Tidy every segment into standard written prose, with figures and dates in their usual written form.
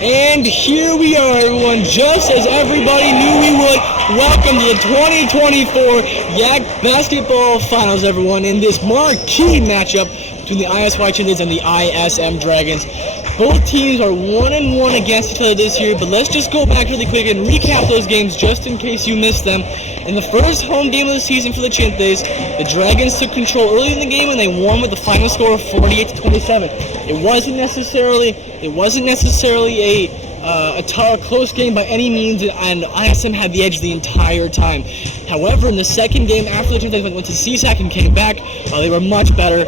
And here we are, everyone, just as everybody knew we would. Welcome to the 2024 YAC Basketball Finals, everyone, in this marquee matchup between the ISY Chinthes and the ISM Dragons. Both teams are 1-1 against each other this year, but let's just go back really quick and recap those games just in case you missed them. In the first home game of the season for the Chinthes, the Dragons took control early in the game and they won with the final score of 48-27. It wasn't necessarily a close game by any means, and ISM had the edge the entire time. However, in the second game, after the Chinthes went to CSAC and came back, they were much better.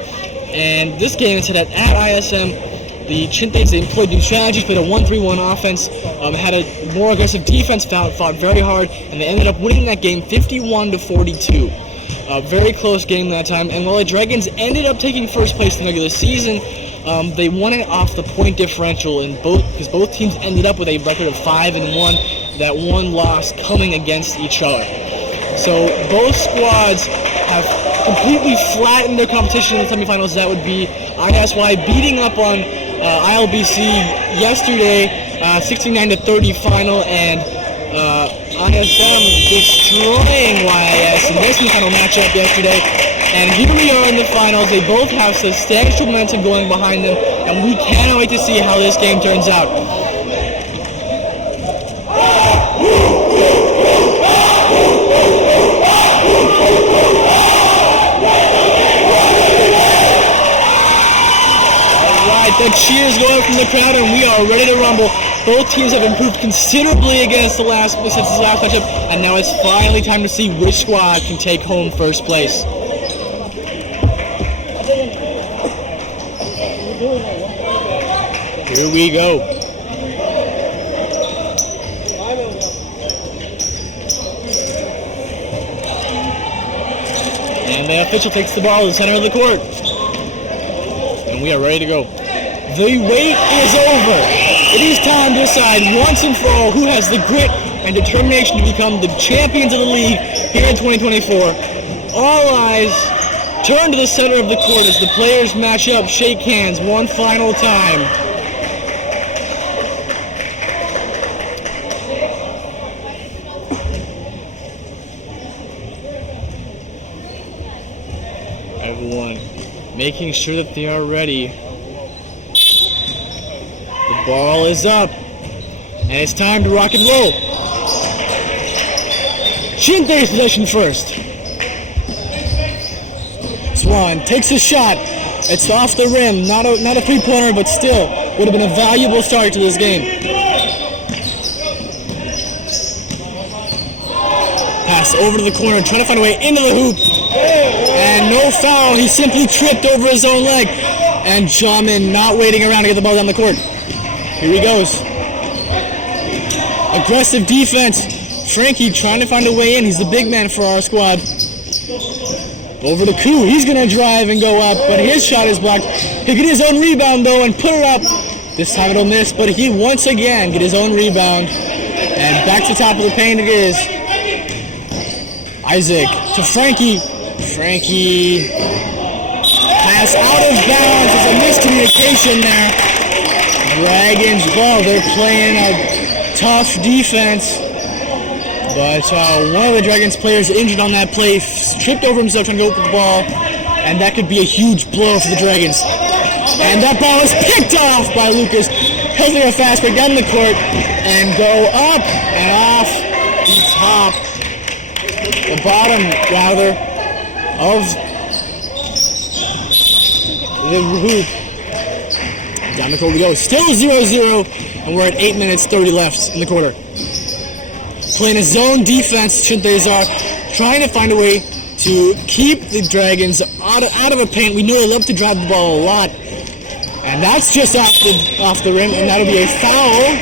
And this game, instead at ISM, the Chinthes, they employed new strategies, played a 1-3-1 offense, had a more aggressive defense, fought very hard, and they ended up winning that game 51-42. A very close game that time, and while the Dragons ended up taking first place in the regular season, they won it off the point differential, because both teams ended up with a record of 5-1, that one loss coming against each other. So both squads have completely flattened their competition in the semifinals. That would be ISY beating up on ILBC yesterday, 69-30 final, and ISM destroying YAS in their semifinal matchup yesterday. And here we are in the finals. They both have substantial momentum going behind them, and we cannot wait to see how this game turns out. The cheers go up from the crowd, and we are ready to rumble. Both teams have improved considerably since the last matchup, and now it's finally time to see which squad can take home first place. Here we go. And the official takes the ball to the center of the court, and we are ready to go. The wait is over. It is time to decide once and for all who has the grit and determination to become the champions of the league here in 2024. All eyes turn to the center of the court as the players match up, shake hands one final time. Everyone making sure that they are ready. The ball is up, and it's time to rock and roll. Chinthes possession first. Swan takes a shot. It's off the rim. Not a three-pointer, but still would have been a valuable start to this game. Pass over to the corner, trying to find a way into the hoop. And no foul. He simply tripped over his own leg. And Jamin not waiting around to get the ball down the court. Here he goes. Aggressive defense. Frankie trying to find a way in. He's the big man for our squad. Over to Koo. He's going to drive and go up, but his shot is blocked. He'll get his own rebound, though, and put it up. This time it'll miss, but he once again get his own rebound. And back to the top of the paint it is. Isaac to Frankie. Frankie. Pass out of bounds. There's a miscommunication there. Dragons ball. They're playing a tough defense, but one of the Dragons players injured on that play, tripped over himself trying to go up with the ball, and that could be a huge blow for the Dragons. And that ball is picked off by Lucas. He'll take a fast break down the court and go up and off the bottom of the hoop. Down the court we go. Still 0-0, and we're at 8 minutes 30 left in the quarter. Playing a zone defense, Chinthes are trying to find a way to keep the Dragons out of the paint. We know they love to drive the ball a lot, and that's just off the rim, and that'll be a foul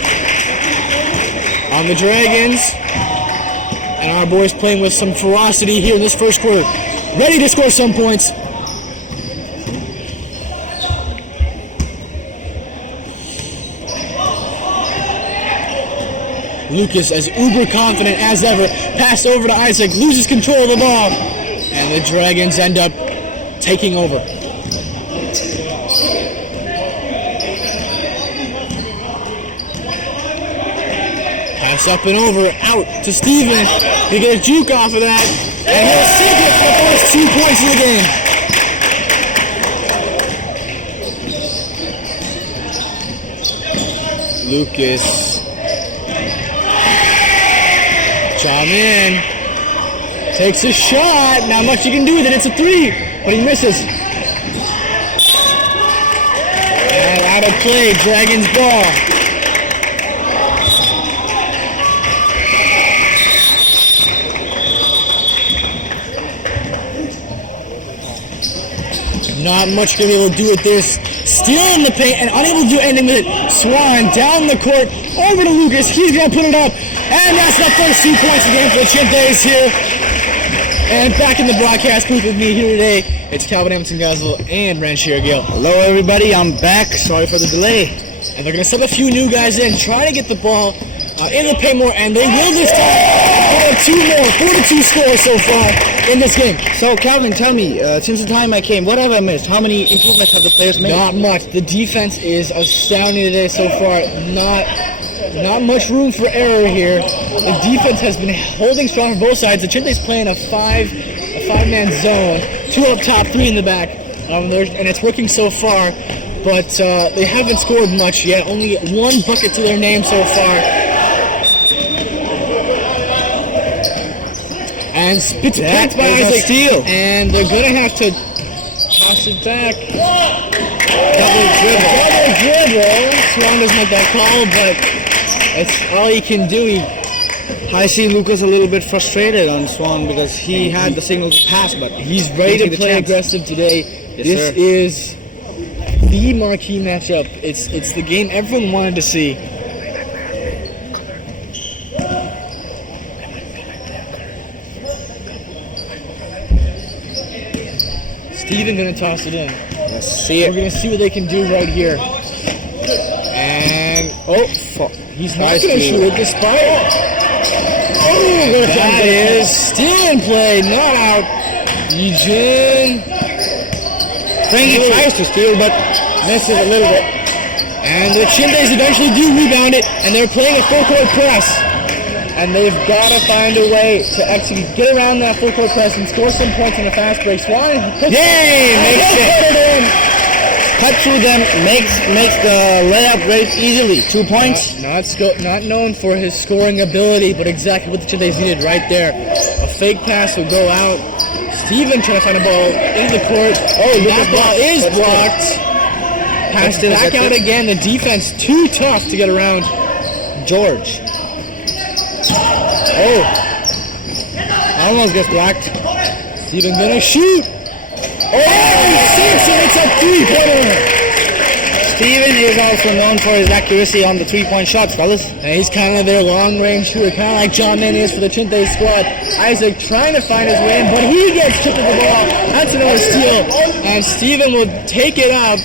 on the Dragons. And our boys playing with some ferocity here in this first quarter, ready to score some points. Lucas, as uber confident as ever, pass over to Isaac, loses control of the ball, and the Dragons end up taking over. Pass up and over, out to Steven. He get a juke off of that, and he'll sink it for the first 2 points of the game. Lucas. Jamin takes a shot. Not much you can do with it. It's a 3, but he misses. And out of play, Dragons ball. Not much going to be able to do with this. Still in the paint and unable to do anything with it. Swan down the court, over to Lucas. He's going to put it up. And that's the first 2 points of the game for the Chinthes here. And back in the broadcast booth with me here today, it's Calvin Hamilton-Goswell and Ranchero Gale. Hello everybody, I'm back. Sorry for the delay. And they're going to sub a few new guys in, trying to get the ball in the paint more, and they will this time. 2 more, 4-2 scores so far in this game. So Calvin, tell me, since the time I came, what have I missed? How many improvements have the players made? Not much. The defense is astounding today so far. Not much room for error here. The defense has been holding strong on both sides. The Chinthes playing a five-man zone. 2 up top, 3 in the back. And it's working so far, but they haven't scored much yet. Only 1 bucket to their name so far. And spits back by Isaac. Steal. And they're going to have to toss it back. Double dribble. Swan doesn't make that call, but that's all he can do. I see Lucas a little bit frustrated on Swan because he had the signal to pass, but he's ready to play aggressive today. Yes, this sir. is the marquee matchup. It's the game everyone wanted to see. Steven gonna toss it in. Let's see it. We're gonna see what they can do right here. And he's not gonna shoot it despite. That is still in play, not out. Eugene. Frankie tries to steal, but misses a little bit. And the Chinthes eventually do rebound it, and they're playing a full-court press. And they've got to find a way to actually get around that full-court press and score some points in a fast break. Swan makes it. Cut through them, makes the layup race easily. 2 points. Not known for his scoring ability, but exactly what the Chinthes needed right there. A fake pass will go out. Steven trying to find a ball in the court. That ball is blocked. Passed it back out again. The defense too tough to get around George. Almost gets blocked. Steven gonna shoot. He sinks it. It's a 3-pointer. Steven is also known for his accuracy on the 3-point shots, fellas. And he's kind of their long-range shooter, kind of like John Mann is for the Chinthes squad. Isaac trying to find his way in, but he gets chipped at the ball. That's another steal. And Steven will take it up.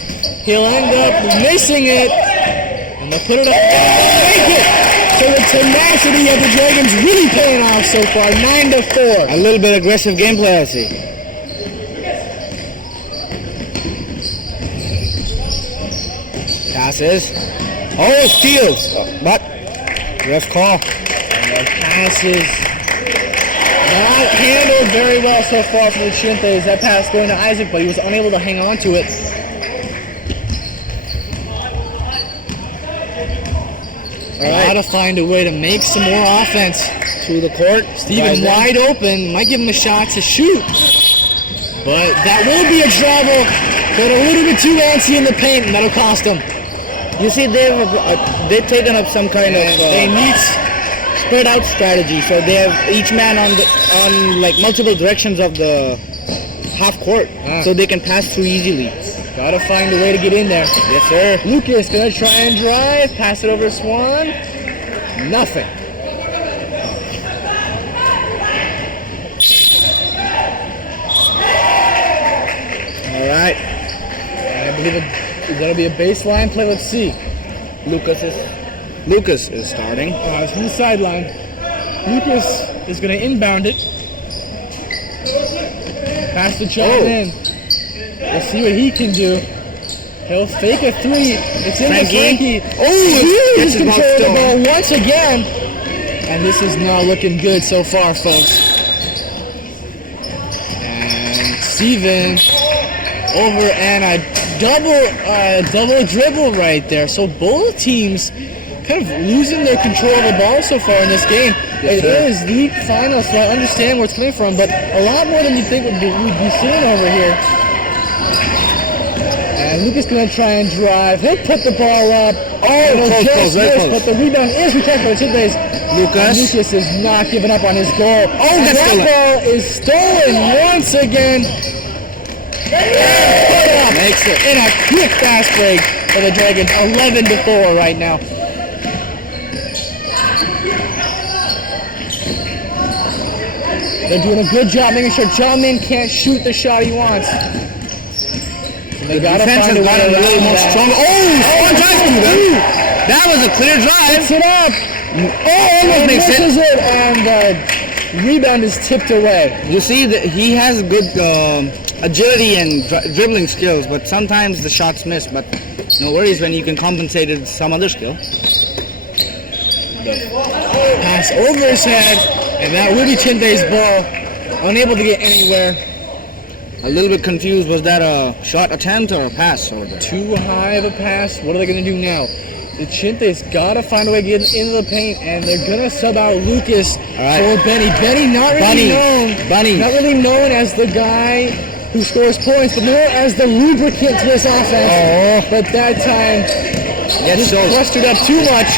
He'll end up missing it. And they'll put it up and make it. So the tenacity of the Dragons really paying off so far. 9-4. A little bit aggressive gameplay, I see. Passes. Steals. But ref call. And the passes not handled very well so far for the Chinthes. That pass going to Isaac, but he was unable to hang on to it. Gotta find a way to make some more offense. Through the court. Steven wide open. Might give him a shot to shoot. But that will be a travel. Got a little bit too antsy in the paint, and that'll cost him. You see, they've taken up some kind of they need spread out strategy. So they have each man on like multiple directions of the half court, so they can pass through easily. Gotta find a way to get in there. Yes, sir. Lucas gonna try and drive. Pass it over to Swan. Nothing. All right. I believe it's gonna be a baseline play. Let's see. Lucas is starting. It's from the sideline. Lucas is gonna inbound it. Pass the shot in. Let's see what he can do. He'll fake a 3. It's in the Frankie. He He's controlling the ball once again. and this is not looking good so far, folks. And Steven over and a double dribble right there. So both teams kind of losing their control of the ball so far in this game. It is the final, so I understand where it's coming from, but a lot more than you think we'd be seeing over here. And Lucas going to try and drive. He'll put the ball up. Close, but the rebound is returned for the Chinthes. Lucas is not giving up on his goal. That ball is stolen once again. Put up. Makes it in a quick fast break for the Dragons. 11-4 right now. They're doing a good job making sure Jalmin can't shoot the shot he wants. They gotta find a way around that. That was a clear drive. Picks it up. Almost misses it, and the rebound is tipped away. You see, he has good agility and dribbling skills, but sometimes the shots miss. But no worries when you can compensate it with some other skill. Pass over his head, and that will be Chinthes' ball. Unable to get anywhere. A little bit confused. Was that a shot attempt or a pass? Too high of a pass. What are they going to do now? The Chinthes got to find a way to get into the paint, and they're going to sub out Lucas for Benny. Benny not really known as the guy who scores points, but more as the lubricant to this offense. But that time, just clustered up too much.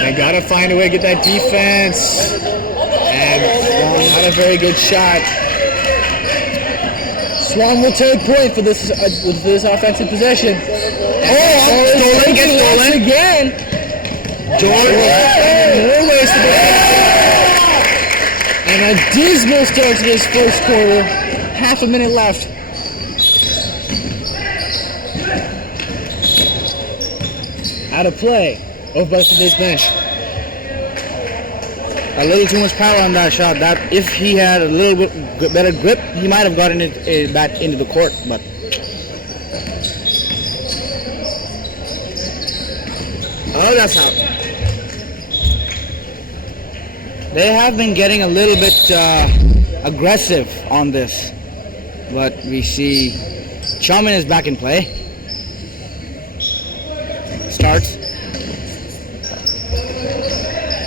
They got to find a way to get that defense. And not a very good shot. Swan will take point for this offensive possession. Stolen again. George. And a dismal start to this first quarter. Half a minute left. Out of play. Over by this bench. A little too much power on that shot. That if he had a little bit better grip, he might have gotten it back into the court. But that's out. They have been getting a little bit aggressive on this, but we see Jalmin is back in play. Starts.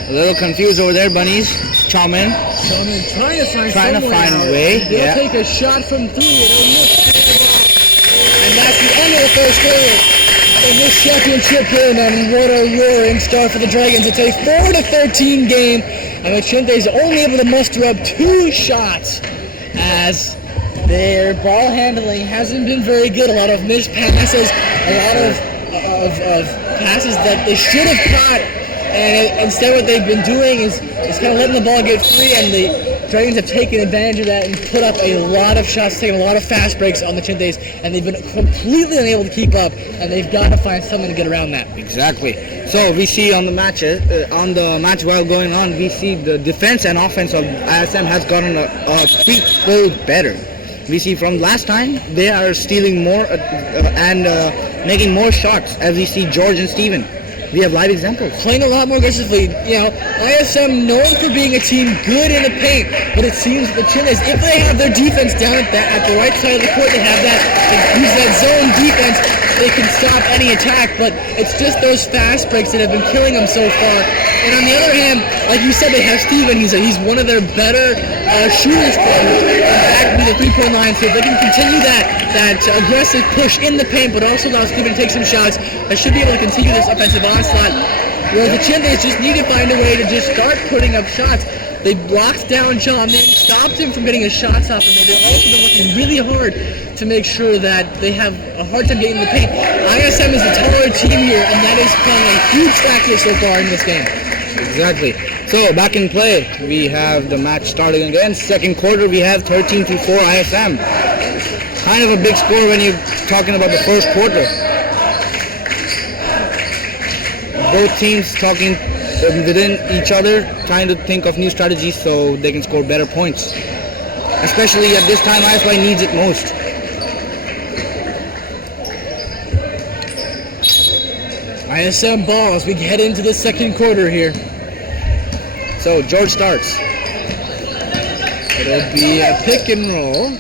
A little confused over there, bunnies. Jalmin trying to find a way. They'll take a shot from three. And that's the end of the first quarter in this championship game. And what a roaring start for the Dragons. It's a 4-13 game, and the Chinthes only able to muster up 2 shots as their ball handling hasn't been very good. A lot of missed passes, a lot of passes that they should have caught. And instead what they've been doing is kind of letting the ball get free, and the Dragons have taken advantage of that and put up a lot of shots, taken a lot of fast breaks on the Chinthes, and they've been completely unable to keep up, and they've got to find something to get around that. Exactly. So we see on the match while going on, we see the defense and offense of ISM has gotten a threefold better. We see from last time, they are stealing more and making more shots, as we see George and Steven. We have live examples. Playing a lot more aggressively. ISM known for being a team good in the paint, but it seems the Chinthes, if they have their defense down at the right side of the court, they have that, they use that zone defense, they can stop any attack, but it's just those fast breaks that have been killing them so far. And on the other hand, like you said, they have Steven. He's one of their better shooters back to the three-point line, so if they can continue that aggressive push in the paint, but also allow Steven to take some shots, they should be able to continue this offensive onslaught. Whereas the Chinthes just need to find a way to just start putting up shots. They blocked down Jalmin, stopped him from getting his shots off, and they've also been working really hard to make sure that they have a hard time getting in the paint. ISM is the taller team here, and that is playing a huge factor so far in this game. Exactly. So back in play, we have the match starting again. Second quarter, we have 13-4 ISM. Kind of a big score when you're talking about the first quarter. Both teams talking within each other, trying to think of new strategies so they can score better points. Especially at this time, ISY needs it most. ISM ball as we head into the second quarter here. So George starts. It'll be a pick and roll.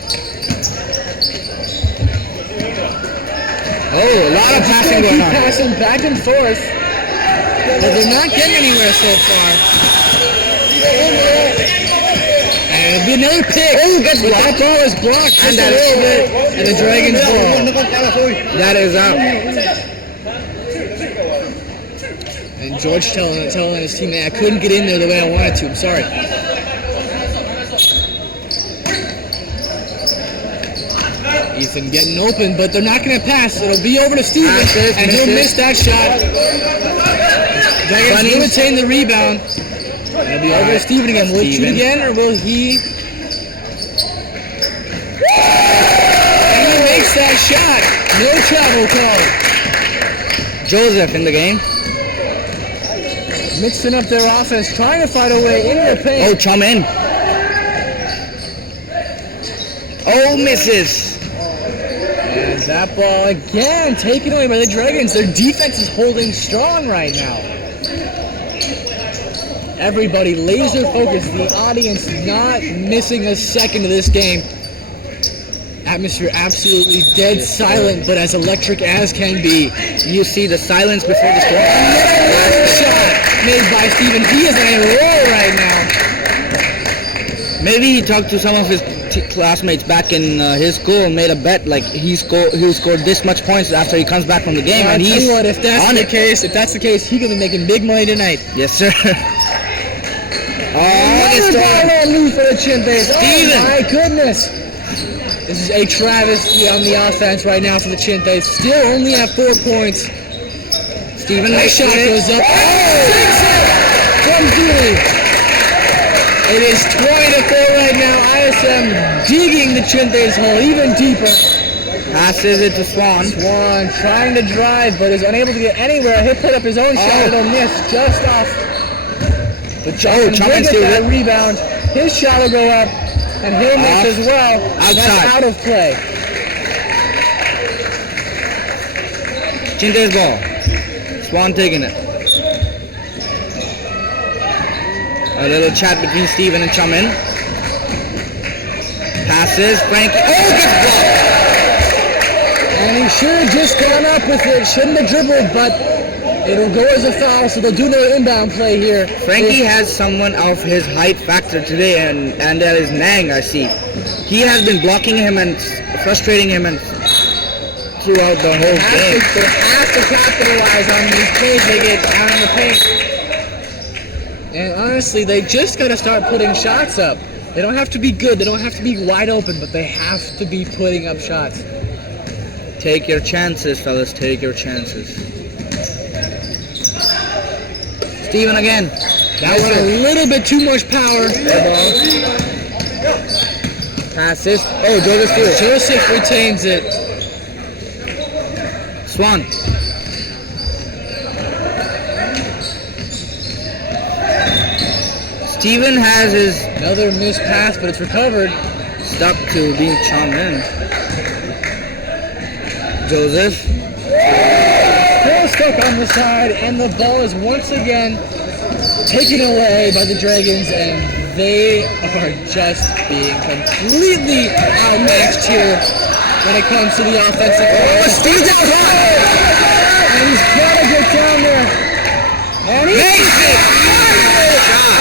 Oh, a lot of passing going on. Passing back and forth. But they're not getting anywhere so far. And it'll be another pick. Oh, gets blocked. That ball is blocked just And a little bit. And the Dragons ball. That is out. And George telling his teammate, I couldn't get in there the way I wanted to. I'm sorry. Ethan getting open, but they're not going to pass. It'll be over to Steven, and he'll miss that shot. Dragons will retain the rebound. It'll be over to Steven again. Will he shoot again, or will he? And he makes that shot. No travel call. Joseph in the game. Mixing up their offense, trying to find a way into the paint. Oh, chum in. Oh, misses. And that ball again taken away by the Dragons. Their defense is holding strong right now. Everybody laser focused. The audience not missing a second of this game. Atmosphere absolutely dead silent, but as electric as can be. You see the silence before the score. Another shot made by Steven. He is on a roll right now. Maybe he talked to some of his classmates back in his school and made a bet like he'll score this much points after he comes back from the game. And he's what, if that's on the it. case, he's gonna be making big money tonight. Yes, sir. Another ball on loose for the Chinthes. Oh my goodness. This is a travesty on the offense right now for the Chinthes. Still only at 4 points. Steven, That shot goes up. Oh! Sinks it from Dooley. It is 20-4 right now. ISM digging the Chinthes hole even deeper. passes it to Swan. Swan trying to drive but is unable to get anywhere. He'll put up his own shot. It'll miss just off. But Chinthes will get that rebound. His shot will go up. And he'll miss as well. Outside. That's out of play. Chinthes ball. Swan taking it. A little chat between Steven and Chamin. Passes. Frankie. Oh, gets blocked. And he should have just gone up with it. Shouldn't have dribbled, but it'll go as a foul, so they'll do their inbound play here. Frankie has someone of his height factor today, and that is Nang, I see. He has been blocking him and frustrating him and throughout the whole game. They have to capitalize on these plays they get out in the paint. And honestly, they just got to start putting shots up. They don't have to be good. They don't have to be wide open, but they have to be putting up shots. Take your chances, fellas. Take your chances. Steven again. That was a little bit too much power. Passes. Oh, Joseph steals. Joseph retains it. Swan. Steven has his Another missed pass, but it's recovered. stuck to being charmed in. Joseph. Still stuck on the side, and the ball is once again taken away by the Dragons, and they are just being completely outmatched here when it comes to the offensive play. Steve's out front. And he's got to get down there. And he makes it!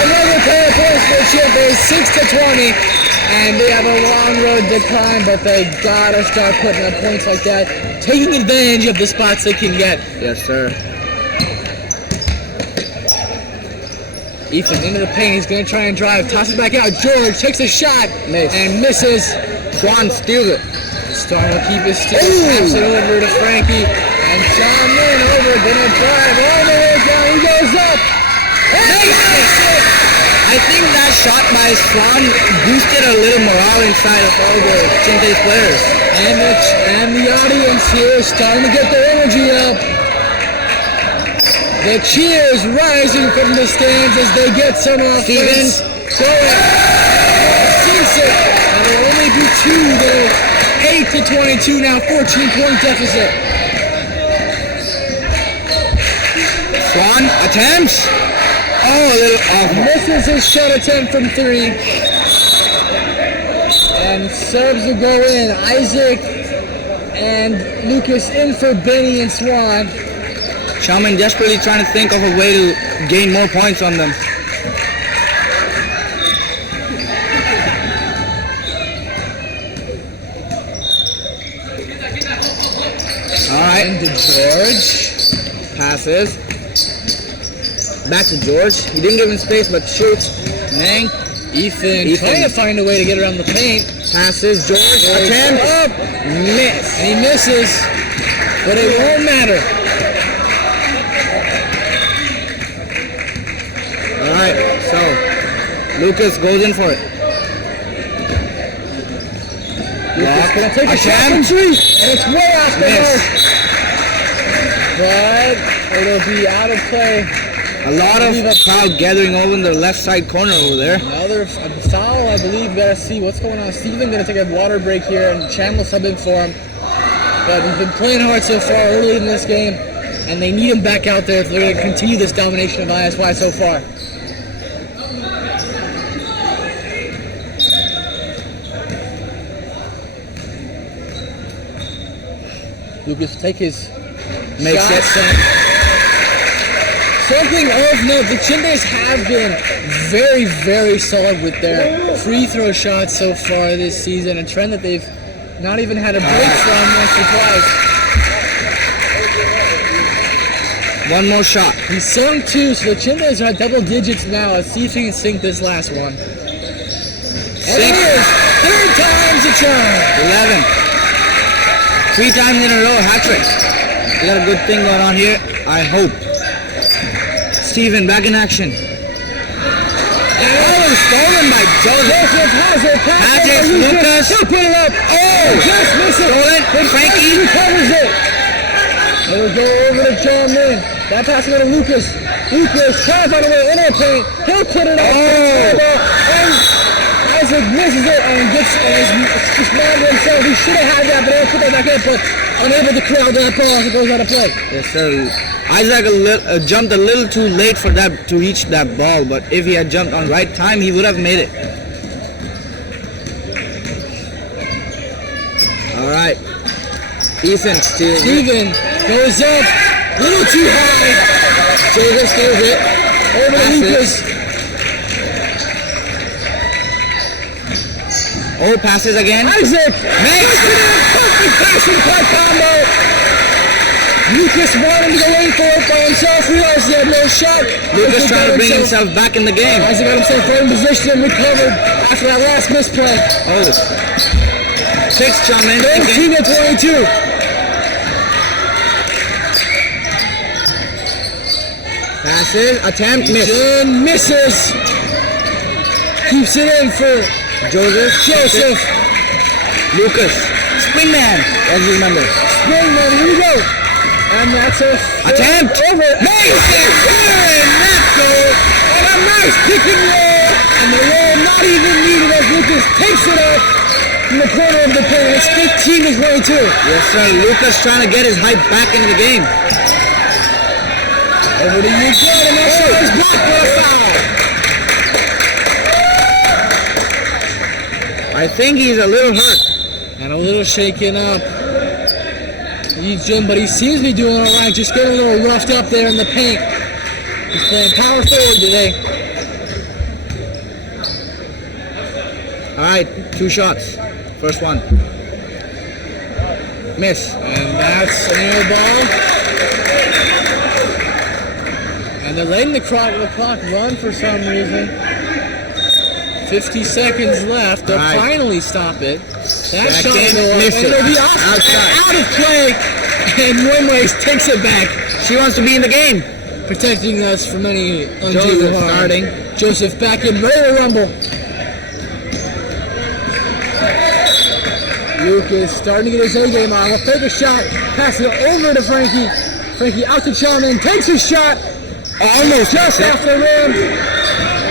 Another pair of points for Chinthes, 6-20. And they have a long road to climb, but they got to start putting up points like that, taking advantage of the spots they can get. Yes, sir. Ethan into the paint, he's going to try and drive, tosses back out. George takes a shot and misses. Swan steals it. Starting to keep his steal, pass it over to Frankie. And John Lynn over, going to drive all the way down. He goes up. I think that shot by Swan boosted a little morale inside of all the Chinthes players. And the audience here is starting to get their energy up. The cheers rising from the stands as they get some offense going. Sinks it. And it'll only be two though. 8-22 now, 14-point deficit. Swan attempts. Oh, a little off. Misses his shot attempt from 3. And serves will go in. Isaac and Lucas in for Benny and Swan. Shaman desperately trying to think of a way to gain more points on them. Alright. Into George. Passes. Back to George. He didn't give him space but shoots. Nang. Ethan trying to find a way to get around the paint. Passes. George. Attempt. Up. Miss. And he misses. But it won't matter. Alright. So Lucas goes in for it. Lucas gonna take a shot from 3. And it's way off the mark. But it'll be out of play. A lot of crowd gathering over in the left side corner over there. Another foul, I believe. Gotta see what's going on. Steven gonna take a water break here, and Chan will sub in for him. But he's been playing hard so far early in this game, and they need him back out there if they're gonna continue this domination of ISY so far. Lucas take his Makes shot. it. Something of note, the Chinthes have been very, very solid with their free throw shots so far this season, a trend that they've not even had a break from once or twice. One more shot. He's sunk 2, so the Chinthes are at double digits now. Let's see if he can sink this last one. And it is 3 times the charm. 11. 3 times in a row, hat trick. We got a good thing going on here, I hope. Steven back in action. Oh, stolen by Joseph. Has it, Lucas. He'll put it up. Oh, Just miss it. stolen. Frankie recovers it. It'll go over to John Lynn. That pass will go to Lucas. Lucas tries on the way in the paint. He'll put it up. And Isaac misses it and gets just mad at himself. He should have had that, but he'll put that back in, but unable to corral that ball as it goes out of play. Yes, sir. Isaac jumped a little too late for that to reach that ball, but if he had jumped on right time, he would have made it. All right. Ethan steals it. Steven goes up, a little too high. Joseph steals it. Over to Lucas. Oh, passes again. Isaac Makes it. perfect passing play combo. Lucas wanted to go in for it by himself. Realized he had no shot. Lucas trying to bring himself back in the game. Isaac got himself right in position and recovered after that last misplay. Oh. 6 Chaman. 18 to 22. Passes. Attempt. Miss. John misses. Keeps it in for Joseph. Lucas. Springman. As you remember. Springman, here we go. And that's a attempt. Over. Makes it. And let's go. And a nice pick and roll. And the roll not even needed as Lucas takes it up from the corner of the paint. It's 15 to 22. Yes, sir. Lucas trying to get his hype back into the game. Over to you, John, and that shot is blocked for a foul. I think he's a little hurt. And a little shaken up. He's Jim, but he seems to be doing all right. Just getting a little roughed up there in the paint. He's playing power forward today. All right, 2 shots. First one. Miss. And that's an air ball. And they're letting the clock run for some reason. 50 seconds left. They'll finally stop it. That shot will go up, and it'll be out of play. And Royways takes it back. She wants to be in the game. Protecting us from any undue Joseph harm. starting. Joseph back in, ready to rumble. Lucas starting to get his A game on. Will take a shot. Passes it over to Frankie. Frankie out to Chalman. Takes a shot. Almost just off the rim.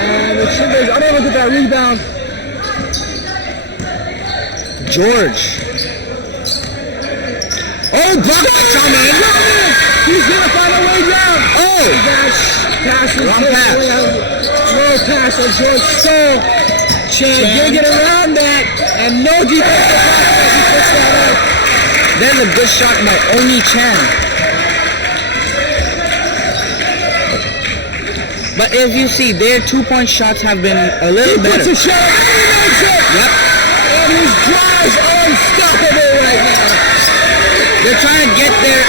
And the Chinthes unable to get that rebound. George. Oh, blocked Chalman. He's going to find a way down. Oh. passes. Wrong pass. Low pass on George Stoll. Chan can't get around that, and no defensive pass as he puts that out. There's a good shot by Oni Chan. But if you see, their 2-point shots have been a little better. He puts a shot, and he makes it! Yep. And his drive's unstoppable right now. They're trying to get their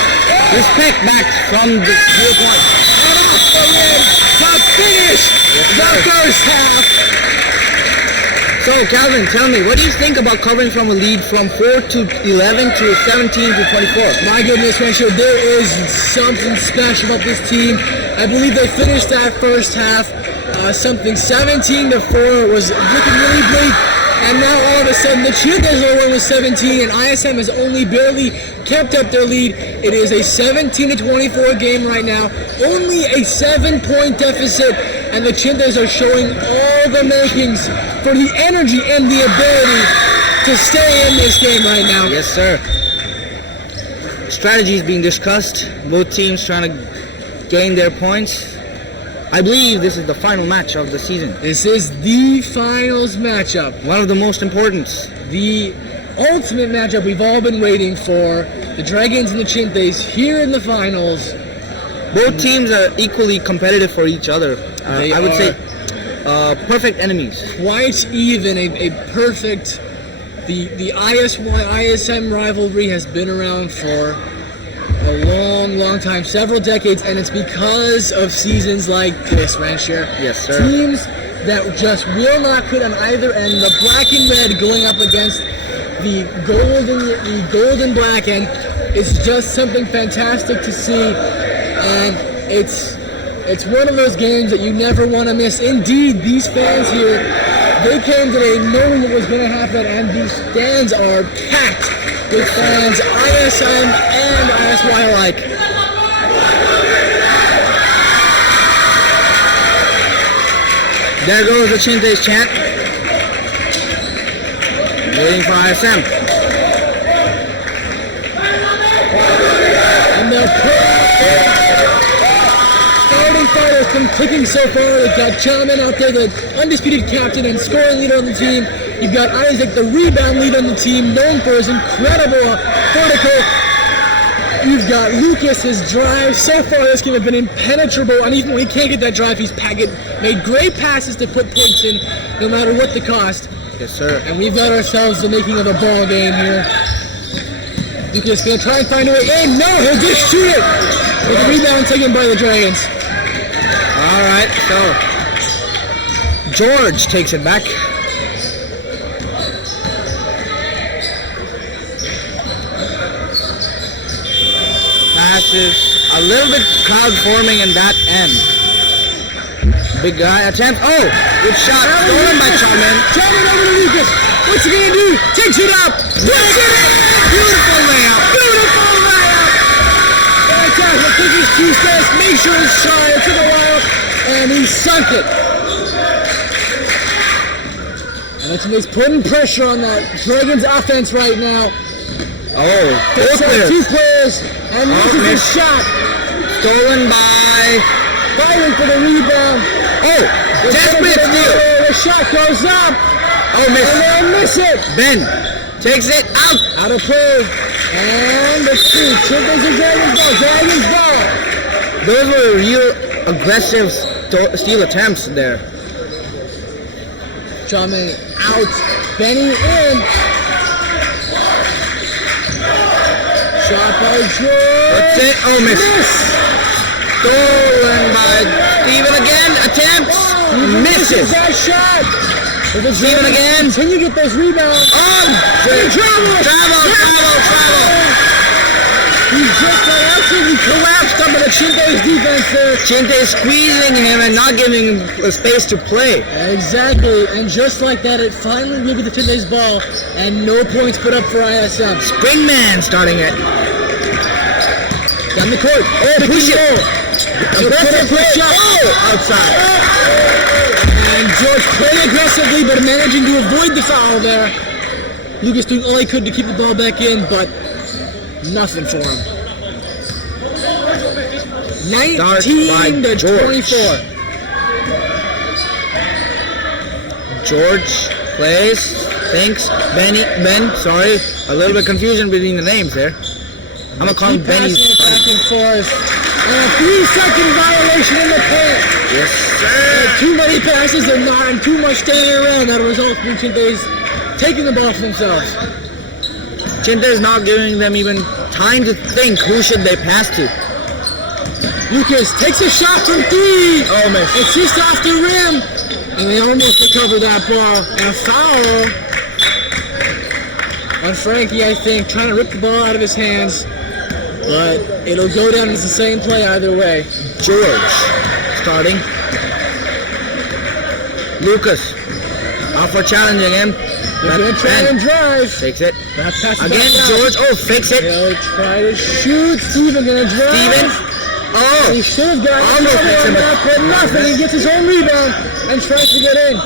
respect back from the 0 point. And off the rim to finish the first half. So, Calvin, tell me, what do you think about covering from a lead from 4 to 11 to 17 to 24? My goodness, Rancho, there is something special about this team. I believe they finished that first half something 17 to 4. It was looking really bleak. And now all of a sudden the Chinthes are winning with 17 and ISM has only barely kept up their lead. It is a 17 to 24 game right now. Only a 7-point deficit. And the Chinthes are showing all the makings for the energy and the ability to stay in this game right now. Yes, sir. Strategy is being discussed. Both teams trying to gain their points. I believe this is the final match of the season. This is the finals matchup. One of the most important. The ultimate matchup we've all been waiting for. The Dragons and the Chinthes here in the finals. Both teams are equally competitive for each other. I would say perfect enemies. Quite even, a perfect. The ISY ISM rivalry has been around for a long time, several decades, and it's because of seasons like this, Rancher. Yes, sir. Teams that just will not quit on either end. The black and red going up against the gold and black end. It's just something fantastic to see, and it's one of those games that you never want to miss. Indeed, these fans here, they came today knowing what was going to happen, and these stands are packed with fans, ISM and ISY alike. There goes the Chinthes chant. Waiting for ISM. And the starting fighters come clicking so far. They've got Chalman out there, the undisputed captain and scoring leader on the team. You've got Isaac, the rebound leader on the team, known for his incredible vertical. You've got Lucas, his drive. So far, this game has been impenetrable, and even when he can't get that drive, he's made great passes to put points in, no matter what the cost. Yes, sir. And we've got ourselves the making of a ball game here. Lucas gonna try and find a way in. No, he'll just shoot it. With the rebound taken by the Dragons. All right, so George takes it back. Passes a little bit crowd forming in that end. Big guy attempt. Oh, good shot. Stolen by Chalman. Chalman over to Lucas. What's he gonna do? Takes it up. Puts it in. Beautiful layup. Beautiful layup. Fantastic. Took his two steps. Make sure it's shy. It took a while. And he sunk it. And he's putting pressure on that Dragons offense right now. Oh, both players. Two players. And misses his shot. Stolen by... Fighting for the rebound. Oh, desperate steal. The shot goes up. Oh, miss. And they'll miss it. Ben takes it out. Out of play. And the two. Chinthes and Dragons ball. Dragons ball. Those were real aggressive steal attempts there. Chalman out. Benny in. Shot by George. That's it. Oh, miss. Stolen by Steven again. Attempt. Misses. That shot. Steven again. Can you get those rebounds? Oh, travel. He just got absolutely collapsed up by the Chinthes defense there. Chinthes squeezing him and not giving him a space to play. Exactly. And just like that, it finally will be the Chinthes ball. And no points put up for ISM. Springman starting it. Down the court. Oh, push it. Aggressive shot. Oh, outside. And George playing aggressively, but managing to avoid the foul there. Lucas doing all he could to keep the ball back in, but nothing for him. 19 to 24. George plays, thinks, Ben, sorry, a little bit confusion between the names there. I'm gonna call him Benny. Back and forth. And a 3-second violation in the paint. Yes, sir. Too many passes and too much standing around. That results in Chinthes taking the ball for themselves. Chinthes not giving them even time to think who should they pass to. Lucas takes a shot from 3. Oh, man. It's just off the rim. And they almost recover that ball. And a foul on Frankie, I think, trying to rip the ball out of his hands. But it'll go down as the same play either way. George starting. Lucas out for challenging him. They're going to try and drive. Takes it. Again, George. Oh, fix it. They'll try to shoot. Steven going to drive. Steven. Oh. He should have got Almost fixed him. but nothing. He gets his own rebound and tries to get in.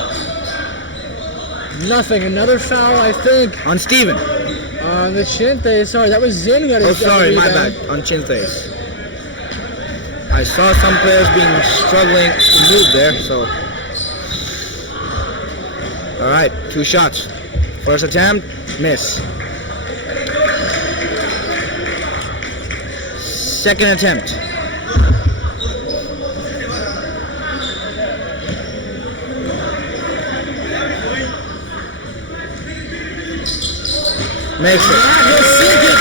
Nothing. Another foul, I think. On Steven. On the Chinthes. Sorry, that was Zin who got his sorry, my rebound. bad. On Chinthes. I saw some players being struggling to move there, so. All right, 2 shots. First attempt, miss. Second attempt. Makes it. We'll sink it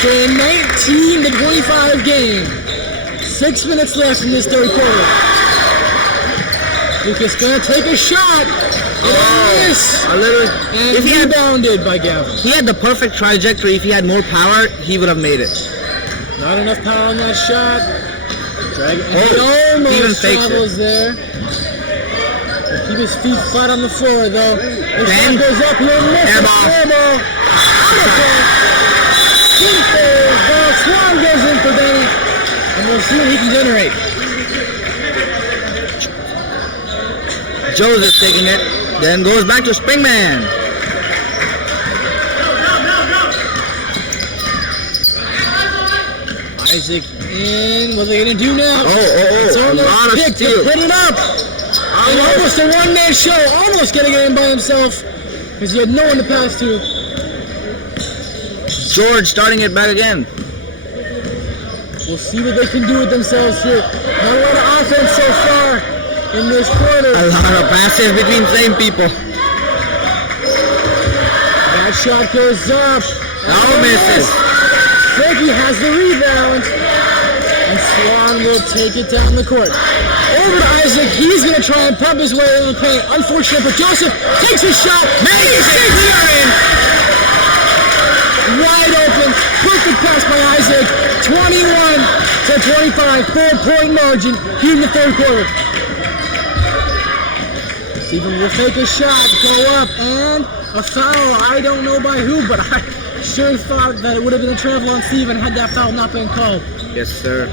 to a 19 to 25 game. 6 minutes left in this third quarter. Lucas gonna take a shot. Miss. A little. And If he had, rebounded by Gavin. he had the perfect trajectory. If he had more power, he would have made it. Not enough power on that shot. Drag it. Oh, He even almost fakes it. travels there. He'll keep his feet flat on the floor though. The Ben. shot goes up. He'll miss Air it. ball. Air ball. Swan goes in for Benny. And we'll see what he can generate. Joseph taking it, then goes back to Springman. Isaac in. What are they gonna do now? It's A almost lot of picked. steals. Put it up. And almost a one-man show. Almost getting it in by himself because he had no one to pass to. George starting it back again. We'll see what they can do with themselves here. Not a lot of offense so far in this quarter. A lot of passes between same people. That shot goes up. Now misses. Frankie has the rebound. And Swan will take it down the court. Over to Isaac. He's going to try and pump his way in the paint. Unfortunate, but Joseph takes his shot. Makes it. Wide open. Perfect pass by Isaac. 21 to 25. 4-point margin here in the third quarter. Steven will take a shot, go up, and a foul. I don't know by who, but I sure thought that it would have been a travel on Steven had that foul not been called. Yes, sir.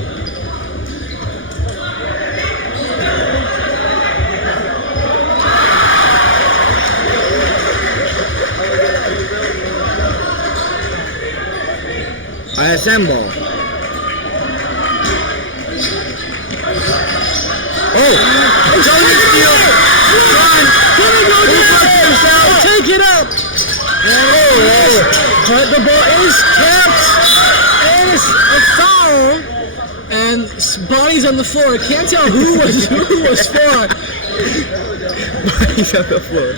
ISM ball. Take it up. But the ball is kept. And it's a foul. And bodies on the floor. Can't tell who was for. Bodies on the floor.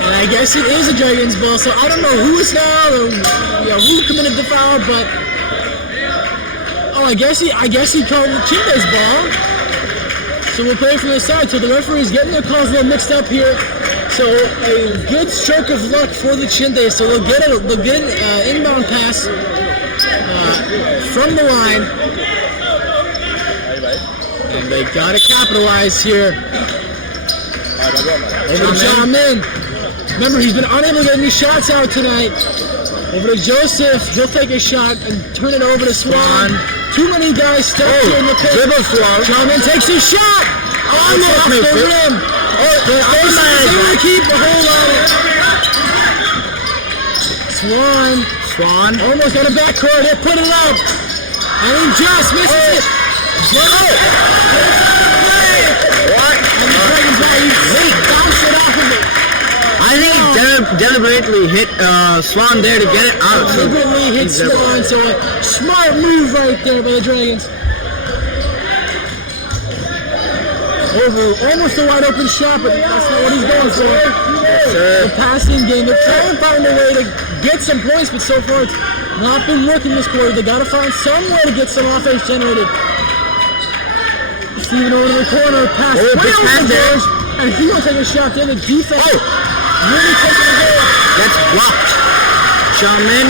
And I guess it is a Dragons ball, so I don't know who is fouled or who committed the foul, but I guess he called the Chinthes ball. So we'll play from the side. So the referee's getting their calls a little mixed up here. So a good stroke of luck for the Chinthes. So they'll get an inbound pass from the line. And they gotta capitalize here. Over to John Min. Remember, he's been unable to get any shots out tonight. Over to Joseph. He'll take a shot and turn it over to Swan. Too many guys stuck in the paint. Dribble Swan. Charman takes his shot. Almost off the rim. They're able to keep a hold on it. Swan. Almost on the backcourt. He'll put it up. And he just misses it. What? And the Dragons bounce it off of it. I think he deliberately hit Swan there to get it out. Deliberately hit Swan, so a smart move right there by the Dragons. Over almost a wide open shot, but that's not what he's going for. The passing game, they're trying to find a way to get some points, but so far it's not been working this quarter. They got to find some way to get some offense generated. Steven over to the corner, pass there, and he will take a shot there. The defense really taking a hit. Gets blocked. Shaman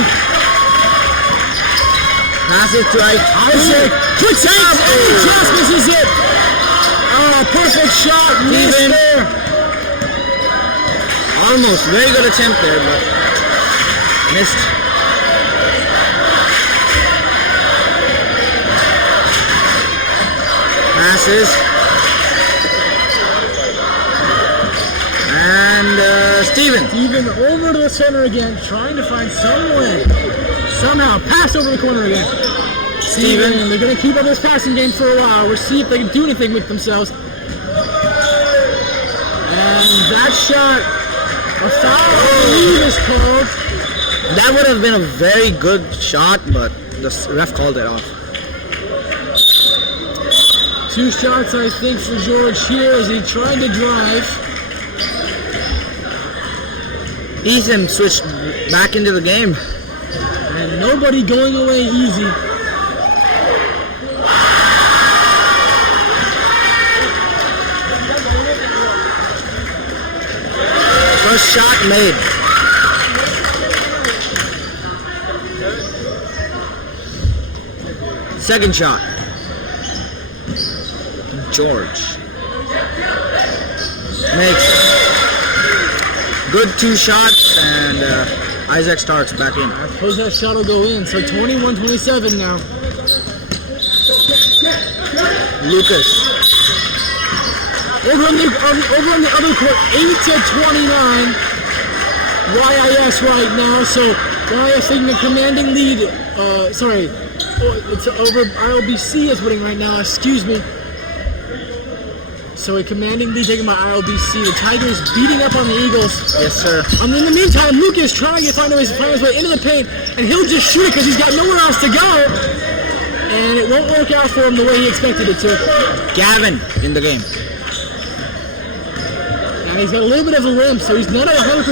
passes to Isaac. Good save, and he just misses it. Perfect shot, missed there. Almost, very good attempt there, but missed. Passes. And Steven over to the center again, trying to find some way. Somehow, pass over the corner again. Steven, they're going to keep up this passing game for a while. We'll see if they can do anything with themselves. And that shot, a foul, I believe, is called. That would have been a very good shot, but the ref called it off. 2 shots, I think, for George here as he tried to drive. ISM switched back into the game. And nobody going away easy. First shot made. Second shot. George makes good 2 shots, and Isaac starts back in. I suppose that shot will go in. So 21-27 now. Lucas. Over on the other court, 8-29. YIS right now. So YIS taking a commanding lead. It's over. ILBC is winning right now. Excuse me. So a commanding lead taken by ILBC. The Tigers beating up on the Eagles. Yes, sir. And in the meantime, Lucas trying to find his way into the paint, and he'll just shoot it because he's got nowhere else to go. And it won't work out for him the way he expected it to. Gavin in the game. And he's got a little bit of a limp, so he's not at 100%.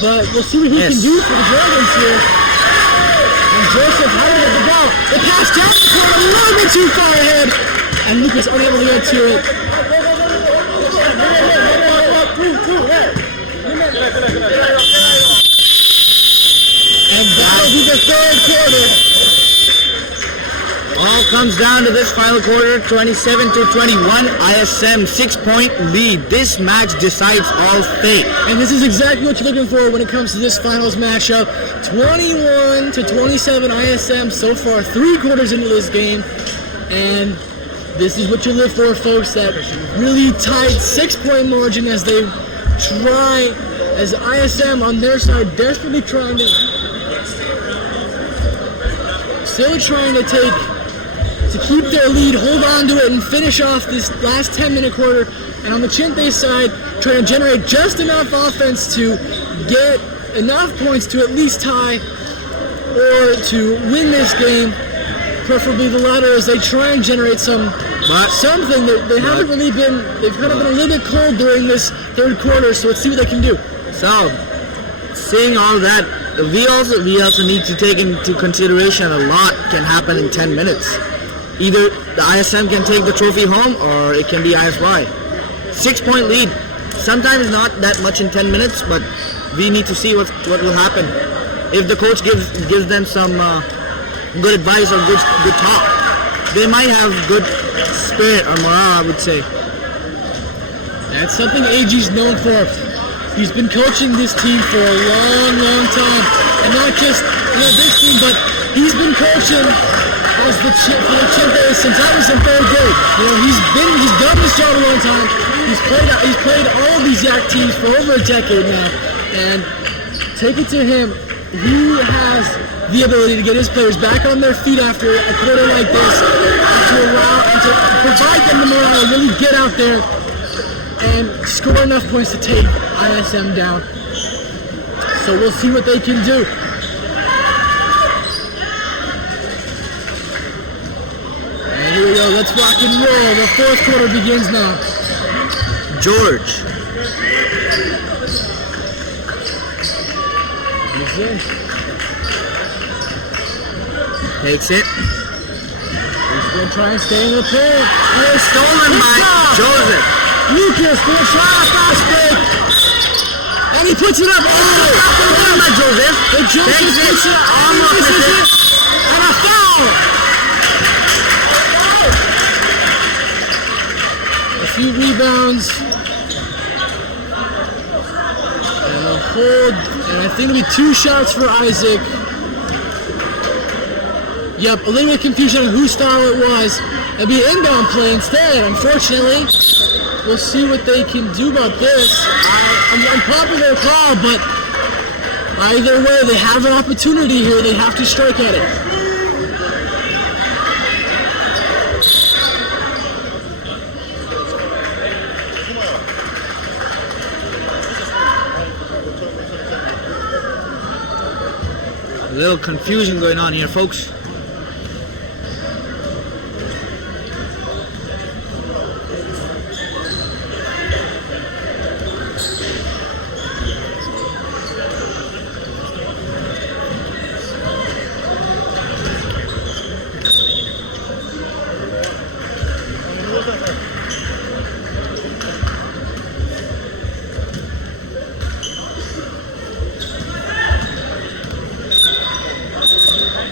But we'll see what he can do for the Dragons here. And Joseph having it the ball. The pass down the court a little bit too far ahead. And Lucas unable to get to it. And that'll be the third quarter. All comes down to this final quarter, 27-21. ISM 6-point lead. This match decides all fate. And this is exactly what you're looking for when it comes to this finals matchup. 21-27 ISM so far, 3 quarters into this game. And this is what you live for, folks. That really tight 6-point margin as they try, as ISM on their side desperately trying to, keep their lead, hold on to it, and finish off this last 10-minute quarter. And on the Chinthes side, trying to generate just enough offense to get enough points to at least tie or to win this game. Preferably the latter, as they try and generate something that they haven't really been. They've kind of been a little bit cold during this third quarter. So let's see what they can do. So, seeing all that, we also need to take into consideration a lot can happen in 10 minutes. Either the ISM can take the trophy home, or it can be ISY. 6-point lead. Sometimes not that much in 10 minutes, but we need to see what will happen. If the coach gives them some good advice or good talk, they might have good spirit or morale, I would say. That's something AG's known for. He's been coaching this team for a long, long time, and not just this team, but he's been coaching as for the Chinthes since I was in 3rd grade. He's done this job a long time. He's played all of these YAC teams for over a decade now, and take it to him. he has the ability to get his players back on their feet after a quarter like this, and to provide them the morale to really get out there and score enough points to take ISM down. So we'll see what they can do. And here we go, let's rock and roll. The fourth quarter begins now. George. Takes it. He's going to try and stay in the paint. And it's stolen by Joseph. Lucas going to try a fast break. And he puts it up. Stolen by Joseph. And Joseph puts it up. Almost misses it. And a foul. A few rebounds. And a hold. And I think it'll be 2 shots for Isaac. Yep, a little bit of confusion on whose style it was. It'll be an inbound play instead, unfortunately. We'll see what they can do about this. I'm popular call, but either way, they have an opportunity here. They have to strike at it. A little confusion going on here, folks.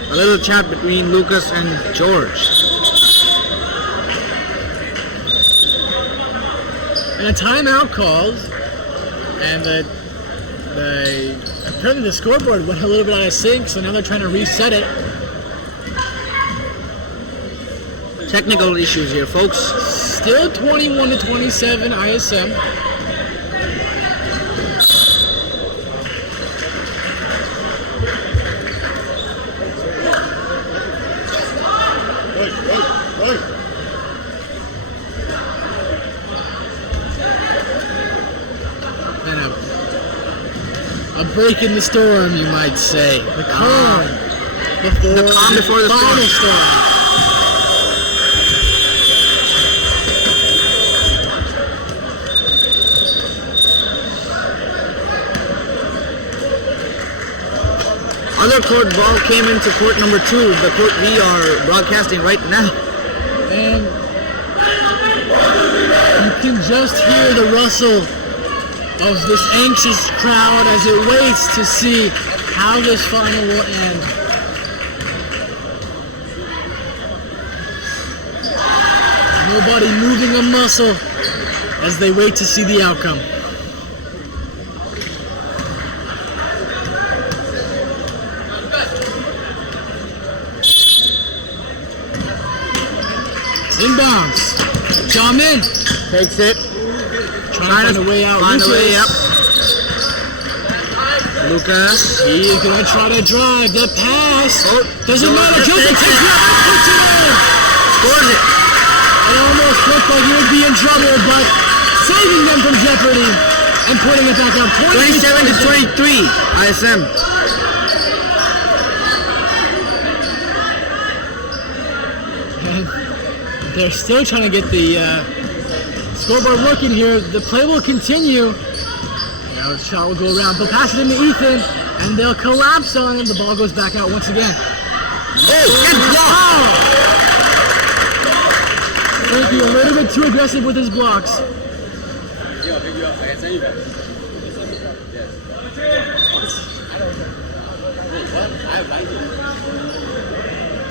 A little chat between Lucas and George. And a timeout called, and apparently the scoreboard went a little bit out of sync, so now they're trying to reset it. Technical issues here, folks. Still 21-27 ISM. A break in the storm, you might say. The calm before the final storm. Other court ball came into court number 2, the court we are broadcasting right now. And you can just hear the rustle of this anxious crowd as it waits to see how this final will end. Nobody moving a muscle as they wait to see the outcome. Inbounds. Jamin Takes it. Trying to find a way out. Find a way up. Lucas. He is going to try to drive. The pass. Oh, doesn't matter. Joseph takes it up and puts it in. Scores it. It almost looked like he would be in trouble, but saving them from jeopardy and putting it back up. 27-23 ISM. And they're still trying to get the scoreboard working here. The play will continue. Now the shot will go around. They'll pass it into Ethan, and they'll collapse on him. The ball goes back out once again. Oh, good block! Frankie a little bit too aggressive with his blocks.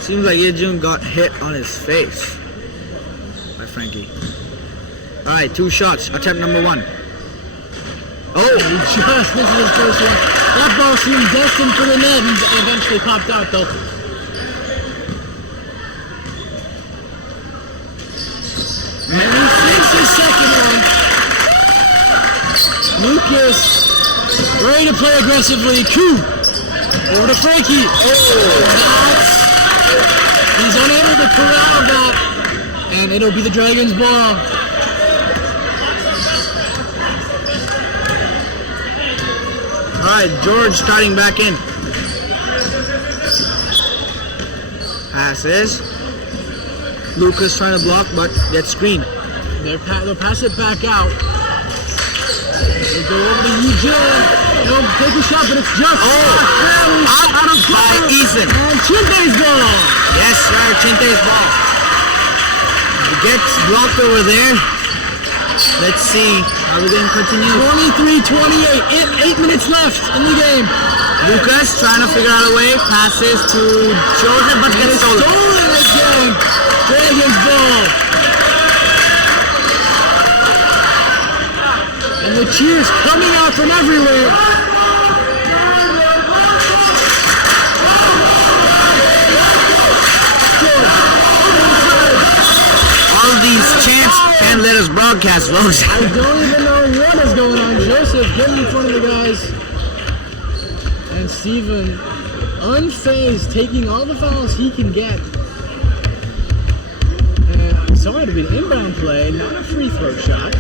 Seems like Yejun got hit on his face by Frankie. Alright, 2 shots. Attempt number 1. Oh! He just misses his first one. That ball seemed destined for the net and eventually popped out though. And he takes his second one. Lucas ready to play aggressively. Coup. Over to Frankie. He's unable to corral that. And it'll be the Dragons' ball. Alright, George starting back in. Passes. Lucas trying to block, but gets screened. They'll pass it back out. They'll go over to Eugene. He'll take a shot, but it's just out of by Ethan. And Chinthes' ball. Yes, sir, Chinthes' ball. It gets blocked over there. Let's see. Are we going to continue? 23-28. 8 minutes left in the game. Lucas trying to figure out a way. Passes to Joseph, but gets stolen. Stolen again. Dragons' ball. And the cheers coming out from everywhere. All these chants can't let us broadcast, folks. I don't even know what is going on. Joseph getting in front of the guys. And Steven, unfazed, taking all the fouls he can get. And saw it to be an inbound play, not a free throw shot.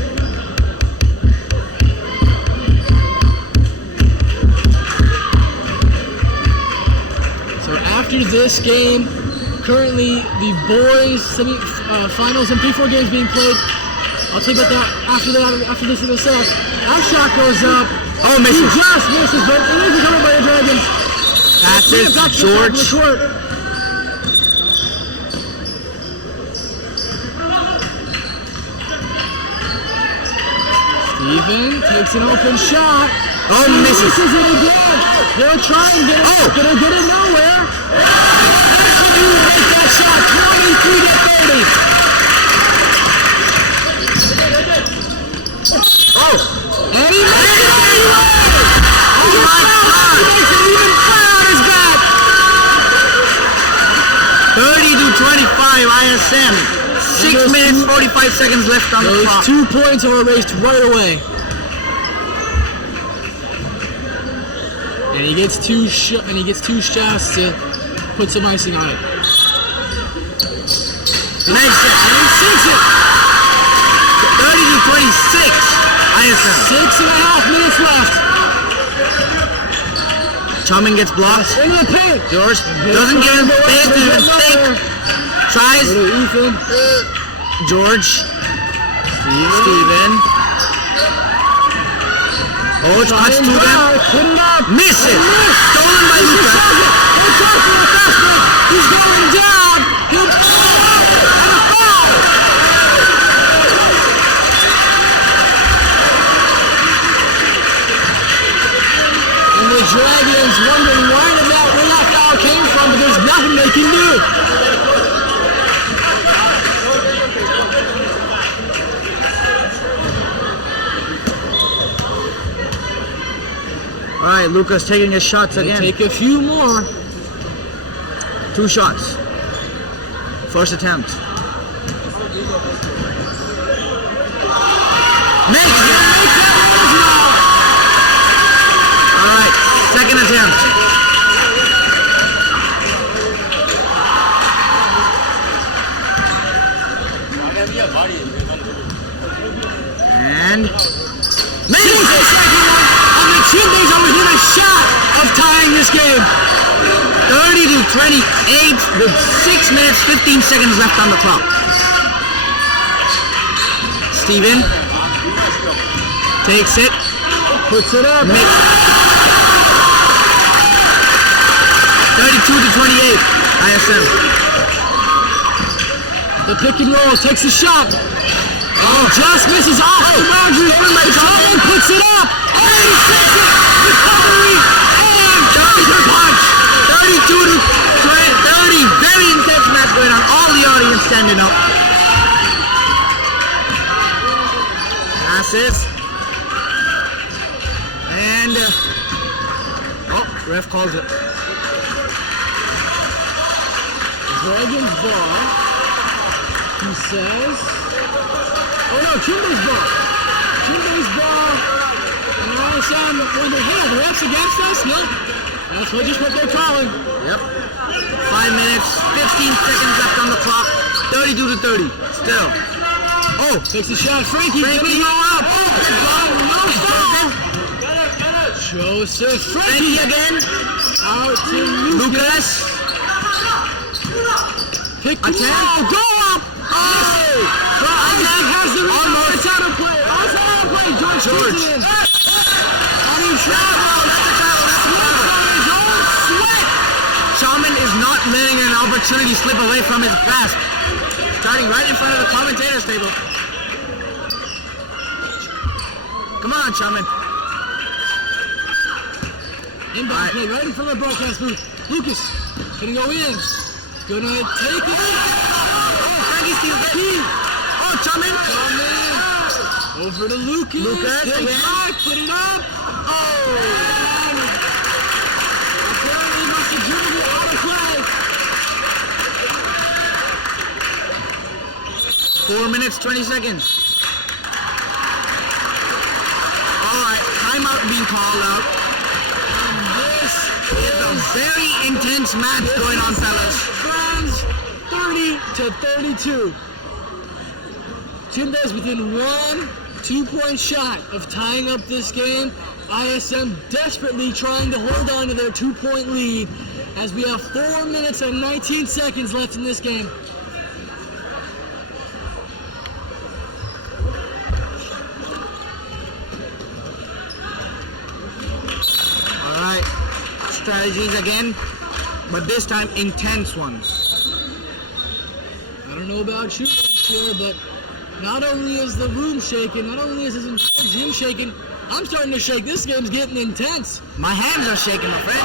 So after this game, currently the boys finals and P4 games being played. I'll take about that after this little set. That shot goes up. Oh, misses. He just misses, but it is recovered by the Dragons. Passes George. Steven takes an open shot. Oh, misses. Misses it again. They'll try and get it. Gonna get it nowhere. You make that shot. 23-30. Oh! And he makes it anyway! Oh my God! He makes it even further on his back! 30-25 ISM. 6 minutes, 45 seconds left on the clock. 2 points are erased right away. And he gets two shots to put some icing on it. Nice shot. And he sinks it! 30-26 ISM. 6.5 minutes left. Chumming gets blocked. Into the paint. George doesn't give him space to mistake. Tries. Ethan. George. Steven. Oh, cuts to them. Put it up. Misses. Stolen by Lucas. He's going down. He'll fall. And a foul. And the Dragons wondering where that foul came from, but there's nothing they can do. All right, Lucas taking his shots again. Take a few more. 2 shots. First attempt. Makes it. All right, second attempt. And makes it. And the Chinthes are within a shot of tying this game. 30-28 with 6 minutes, 15 seconds left on the clock. Steven takes it, Puts it up. makes 32-28 ISM. The pick and roll takes a shot. Oh, just misses off the boundary. Someone puts it up. And he takes it. Recovery. And Johnny the punch. 32-30. Very intense match going on. All the audience standing up. Passes. And ref calls it. Dragons ball. He says. Oh no, Chinthes ball. Chinthes ball. And ISM wonder, hey, are the refs against us? No. That's just what they're calling. Yep. 5 minutes, 15 seconds left on the clock. 32 to 30. Still. Oh, takes a shot. Frankie. Frankie. Go up. Joseph. Frankie again. Out to Lucas. Pick a 10. Go up. Oh. Isaac has the almost. It's out of play. It's out of play. George. Shaman is not letting an opportunity slip away from his grasp. Starting right in front of the commentator's table. Come on, Shaman. Inbound play right in front of the broadcast booth. Lucas, gonna go in. Gonna take it. Oh, Frankie's team. Oh, Shaman. Over to Lucas. Lucas again. Back, put it up. Oh. Apparently must have driven it out of play. 4 minutes, 20 seconds. Alright, timeout being called out. This is a very intense match going on, fellas. Friends, 30 to 32. Chinthes within 1 2-point shot of tying up this game. ISM desperately trying to hold on to their 2-point lead as we have 4 minutes and 19 seconds left in this game. Alright, strategies again, but this time intense ones. I don't know about you, sure, but not only is the room shaking, not only is his entire gym shaking, I'm starting to shake. This game's getting intense. My hands are shaking, my friend.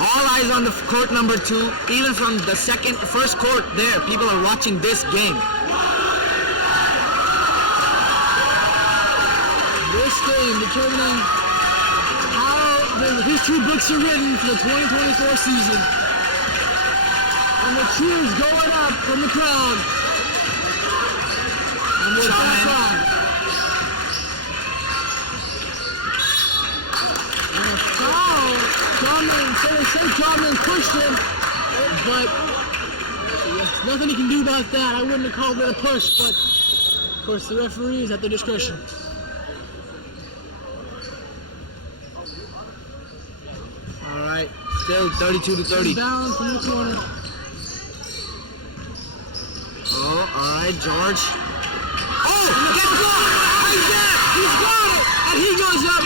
All eyes on the court number 2, even from the first court there. People are watching this game. This game determining how the history books are written for the 2024 season. And the cheers going up from the crowd. And we're back on. And a foul. Charmin pushed him, but there's nothing he can do about that. I wouldn't have called it a push, but of course the referee is at their discretion. All right, still 32 to 30. Down from the corner. Oh, all right, George. Oh, get blocked! He's there! He's got it! And he goes up.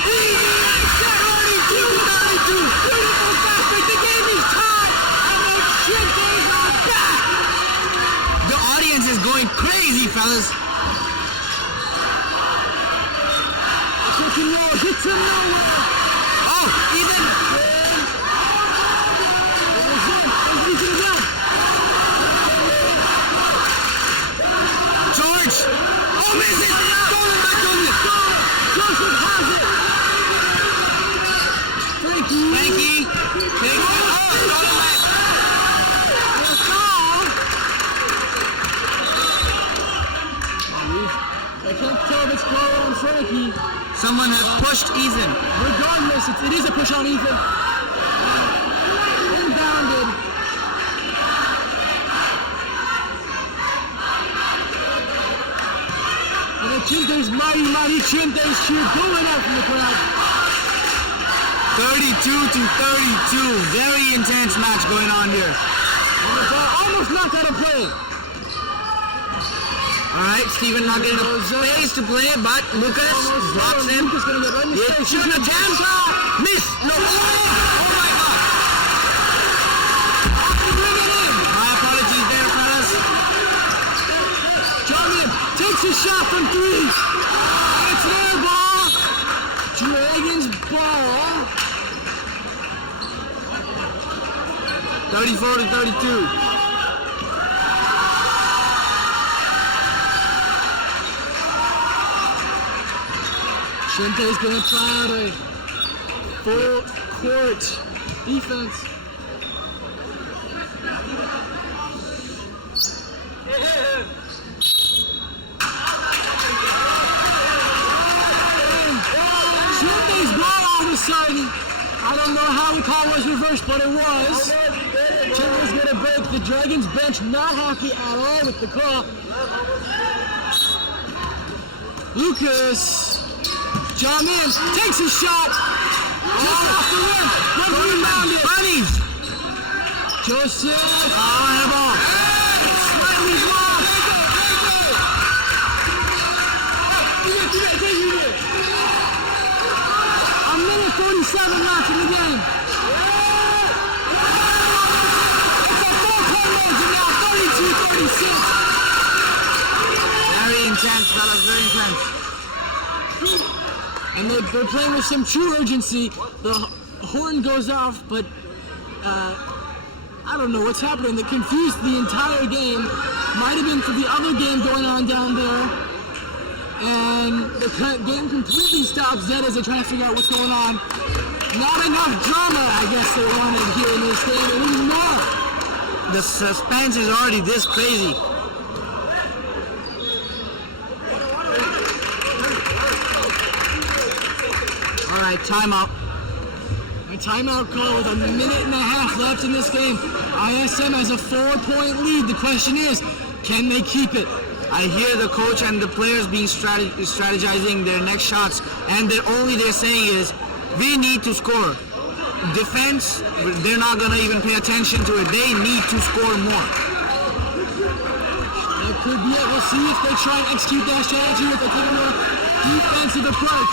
32-32. Beautiful basket. The game is tied. And the Chinthes are back. The audience is going crazy, fellas. The pick and roll hits him nowhere. Oh, even. George. Oh, misses. Joseph has it. Frankie. Takes it. I can't tell if it's call on Frankie. Someone has pushed Ethan. Regardless, it is a push on Ethan. Inbounded. And the Chinthes, mighty Chinthes cheer going out from the crowd. 32 to 32. Very intense match going on here. And the ball almost knocked out of play. Alright, Steven not getting the space to play, but Lucas blocks him. Lucas gonna get right in the face. Shoot a chance. Miss. No. Oh my God. My apologies there, fellas. Charmin takes a shot from 3. It's their ball. Dragons ball. 34 to 32. Chinthes gonna try out a full court defense. Chinthes ball all of a sudden. how the call was reversed, but it was. Chinthes get a break. The Dragons bench not happy at all with the call. Lucas, Jamin takes a shot. Just off the rim. But rebounded. Bunnies. Joseph. Handball. Slightly blocked. A minute 47 left in the game. It's a 4-point margin now, 32-36. Very intense, fellas, very intense. And they're playing with some true urgency. The horn goes off, but I don't know what's happening. They confused the entire game. Might have been for the other game going on down there. And the game completely stops dead as they try to figure out what's going on. Not enough drama, I guess they wanted here in this game. They need more. The suspense is already this crazy. All right, timeout. A timeout call with a minute and a half left in this game. ISM has a 4-point lead. The question is, can they keep it? I hear the coach and the players being strategizing their next shots, and they're saying is, we need to score. Defense, they're not gonna even pay attention to it. They need to score more. That could be it. We'll see if they try and execute that strategy with a more defensive approach.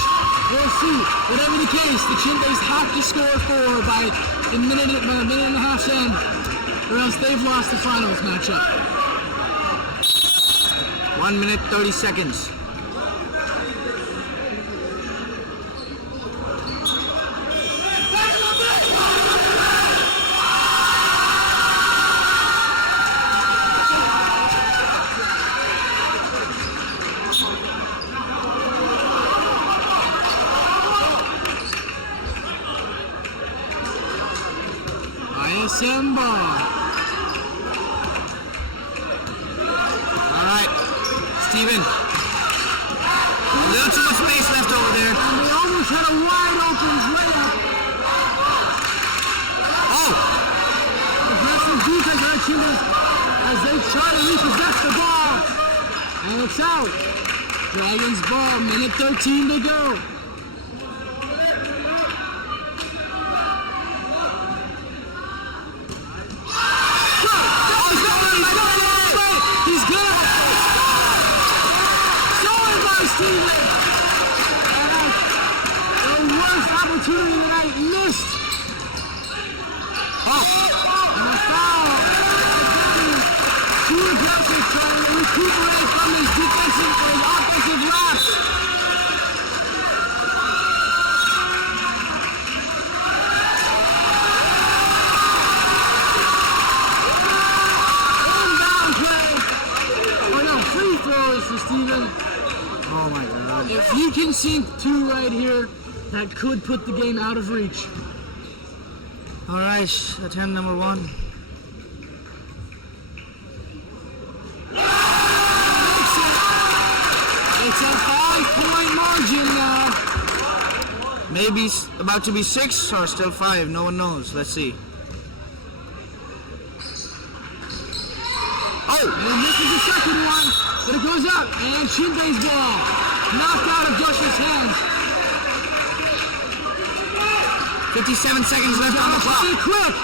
We'll see. Whatever the case, the Chinthes have to score 4 by a minute and a half's end, or else they've lost the finals matchup. 1 minute 30 seconds. ISM ball. All right, Steven. A little too much space left over there. And they almost had a wide open layup. Oh! Aggressive defense by Chinthes as they try to repossess the ball. And it's out. Dragons ball, minute 13 to go. He's good at it. Stolen by Steven. The worst opportunity tonight missed. Oh! And a foul. Too aggressive trying to recuperate from his defensive or his offensive lapse. Inbound play. Oh no, free throws for Steven. Oh my God. If he can sink 2 right here, that could put the game out of reach. All right, attempt number 1. It's a 5-point margin now. Maybe about to be 6 or still 5. No one knows. Let's see. Oh, and this is the second one, but it goes up, and Chinthes ball knocked out of Josh's hands. 57 seconds left on the Josh, clock. be quick.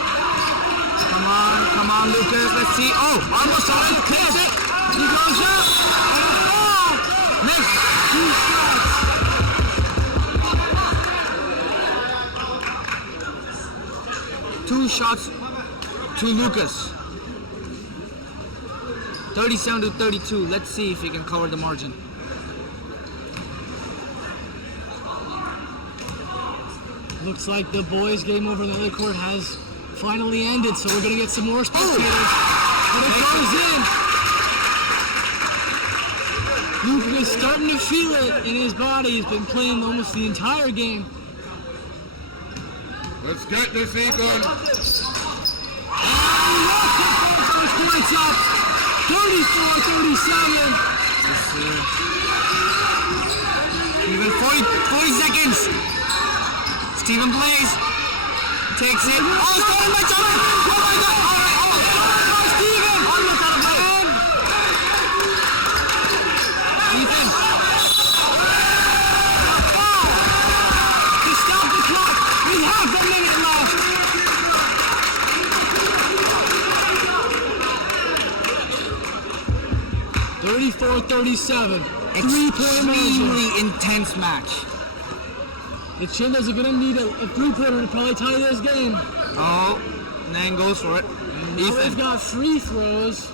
Come on, Lucas. Let's see. Oh, almost on it. Hits it. He goes up, and a ball. Missed. 2 shots. 2 shots to Lucas. 37 to 32. Let's see if he can cover the margin. Looks like the boys' game over in the other court has finally ended, so we're going to get some more spectators. But it goes in. Luke is starting to feel it in his body. He's been playing almost the entire game. Let's get this even. And those points up. 34-37. Even 40 seconds. Steven plays. takes it. Oh, stolen by Chaman! Oh my God! Oh, stolen by Steven! Ethan! To stop the clock with half a minute left. 34-37. Extremely intense match. The Chinthes are going to need a three-pointer to probably tie this game. Oh, Nan goes for it. And now they've got free throws,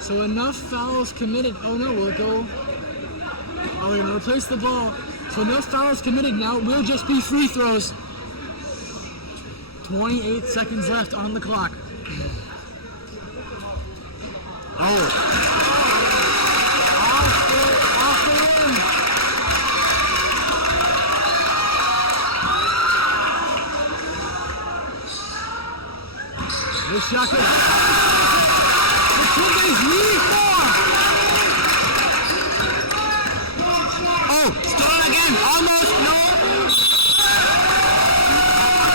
so enough fouls committed. Oh no, will it go? Oh, they're going to replace the ball. So enough fouls committed now. It will just be free throws. 28 seconds left on the clock. Oh. The shot goes. The Chinthes need more. Oh, stolen again. Almost. No.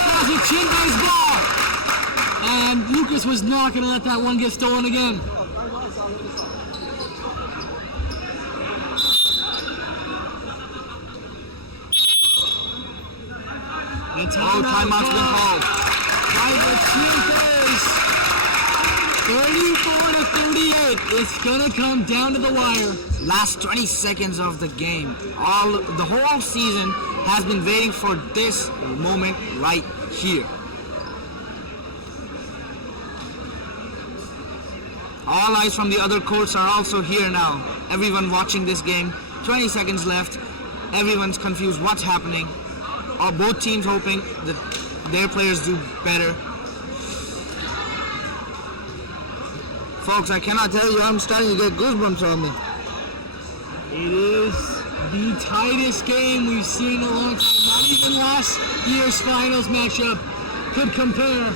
That's the Chinthes ball. And Lucas was not going to let that one get stolen again. And timeout's been called. By the Chinthes. 34-38. It's gonna come down to the wire. Last 20 seconds of the game. The whole season has been waiting for this moment right here. All eyes from the other courts are also here now. Everyone watching this game. 20 seconds left. Everyone's confused what's happening. Both teams hoping that their players do better. Folks, I cannot tell you, I'm starting to get goosebumps on me. It is the tightest game we've seen in a long time. Not even last year's finals matchup could compare.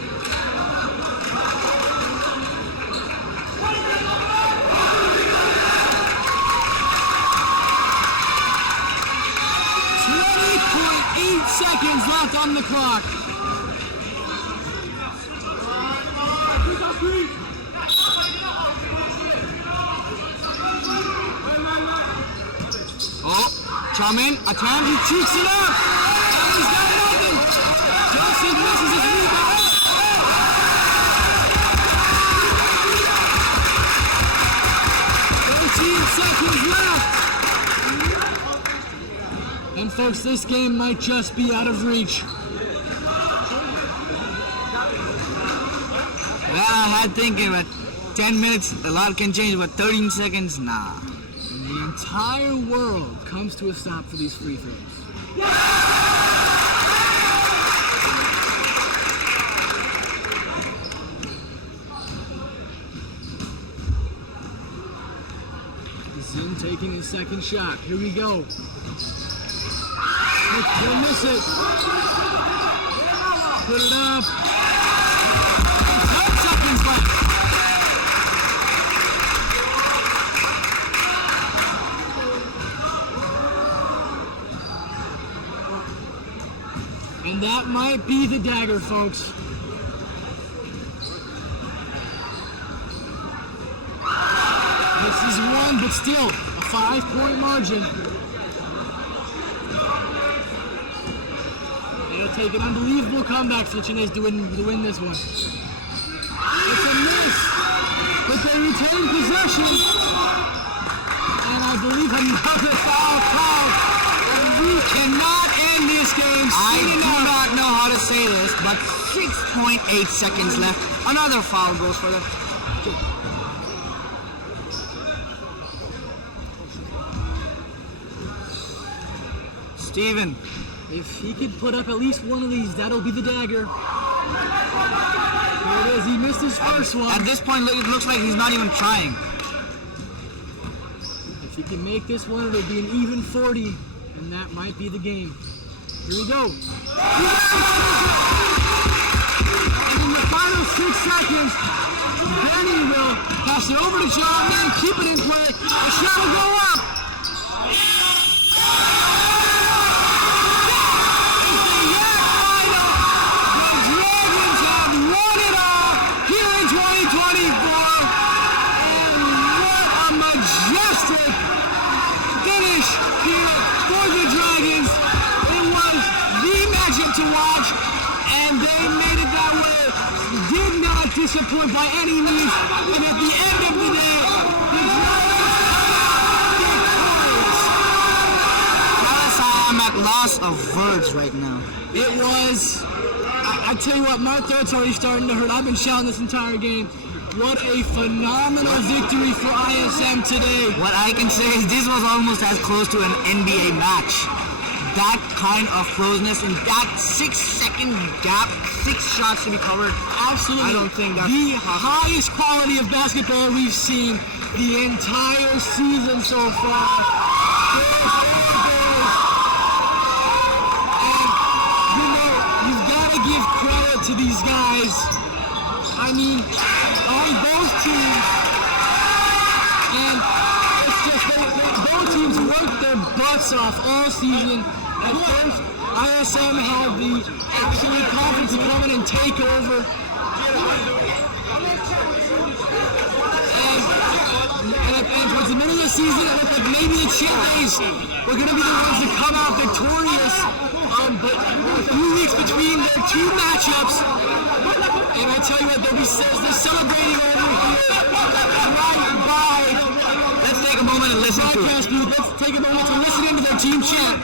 Seconds left on the clock. Oh, Chaman, attempt, he cheeks it up. And he's got nothing. Johnson misses his rebound. 13 seconds left. And folks, this game might just be out of reach. Well, I had thinking, but 10 minutes, a lot can change, but 13 seconds, nah. And the entire world comes to a stop for these free throws. Zim taking his second shot. Here we go. He'll miss it. Put it up. 10 seconds left. And that might be the dagger, folks. This is one, but still a 5-point margin. It'll take an unbelievable comeback for the Chinthes to win this one. It's a miss, but they retain possession. And I believe another foul call. And we cannot end this game. I do not know how to say this, but 6.8 seconds left. Another foul goes for them. Steven. If he could put up at least one of these, that'll be the dagger. Here it is. He missed his first one. At this point, it looks like he's not even trying. If he can make this one, it'll be an even 40, and that might be the game. Here we go. And in the final 6 seconds, Benny will pass it over to John, then keep it in play. The shot will go up. And what a majestic finish here for the Dragons. It was the matchup to watch, and they made it that way. Did not disappoint by any means, and at the end of the day, the Dragons I'm at loss of words right now. it was, I tell you what, my throat's already starting to hurt. I've been shouting this entire game. What a phenomenal victory for ISM today. What I can say is this was almost as close to an NBA match. That kind of closeness in that 6-second gap, 6 shots to be covered. Absolutely. I don't think that's the possible. highest quality of basketball we've seen the entire season so far. And, you know, you've got to give credit to these guys. I mean, on both teams. And it's just, both teams worked their butts off all season. At first, ISM had the absolute confidence to come in and take over. And towards the middle of the season, it looked like maybe the Chinthes were going to be the ones to come out victorious. But a few weeks between their two matchups, and I tell you what, they're celebrating over here right by. Let's take a moment and listen to it. Let's take a moment to listen into their team chant.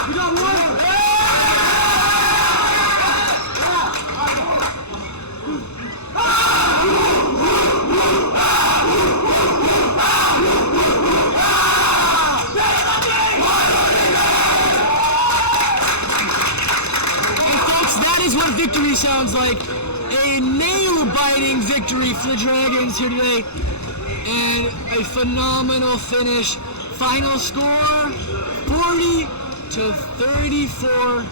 Victory sounds like a nail-biting victory for the Dragons here today, and a phenomenal finish. Final score 40-34,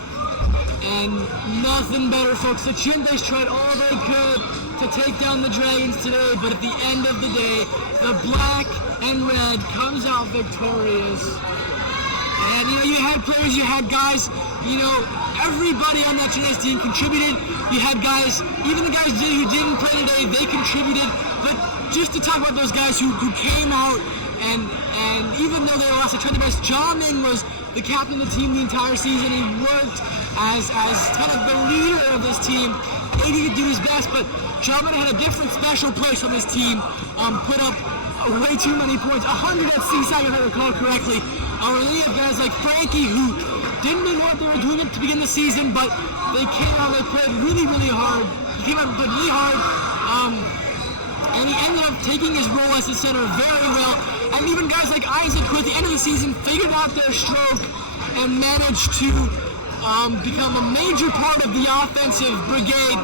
and nothing better, folks. The Chinthes tried all they could to take down the Dragons today, but at the end of the day, the black and red comes out victorious. And, you know, you had players, you had guys, you know, everybody on that Chinthes team contributed. You had guys, even the guys who didn't play today, they contributed. But just to talk about those guys who came out, and even though they lost, they tried their best. Jamin was the captain of the team the entire season. He worked as kind of the leader of this team. He could do his best, but Jamin had a different special place on this team. Put up way too many points, 100 at CSAC if I recall correctly. Then you have guys like Frankie, who didn't know what they were doing to begin the season, but they came out and they played really, really hard. He came out and played really hard, and he ended up taking his role as a center very well. And even guys like Isaac, who at the end of the season figured out their stroke and managed to become a major part of the offensive brigade.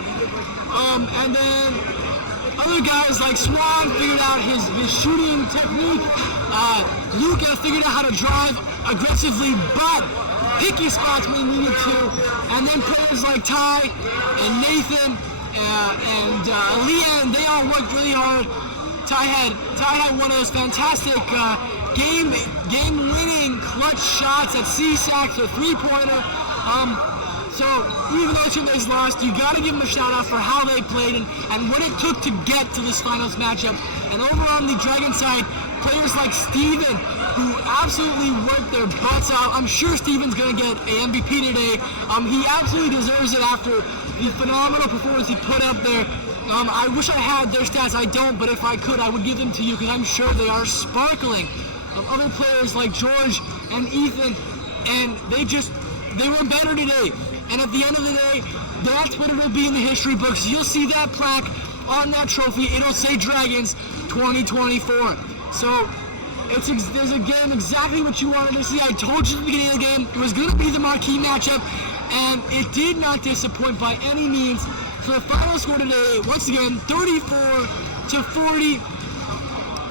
And then other guys like Swan figured out his shooting technique. Luca figured out how to drive aggressively, but picky spots when he needed to. And then players like Ty and Nathan and Leanne, they all worked really hard. Ty had one of those fantastic game-winning clutch shots at CSAC, so three-pointer. So even though Chinthes lost, you got to give them a shout out for how they played and what it took to get to this finals matchup. And over on the Dragon side, players like Steven, who absolutely worked their butts out. I'm sure Steven's going to get an MVP today. He absolutely deserves it after the phenomenal performance he put up there. I wish I had their stats. I don't, but if I could, I would give them to you because I'm sure they are sparkling. Other players like George and Ethan, and they were better today. And at the end of the day, that's what it'll be in the history books. You'll see that plaque on that trophy. It'll say Dragons 2024. So there's again exactly what you wanted to see. I told you at the beginning of the game it was going to be the marquee matchup, and it did not disappoint by any means. So the final score today, once again, 34-40,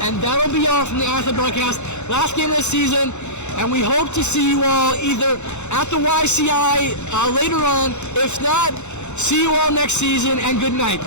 and that'll be all from the ISM broadcast. Last game of the season. And we hope to see you all either at the YCI later on. If not, see you all next season, and good night.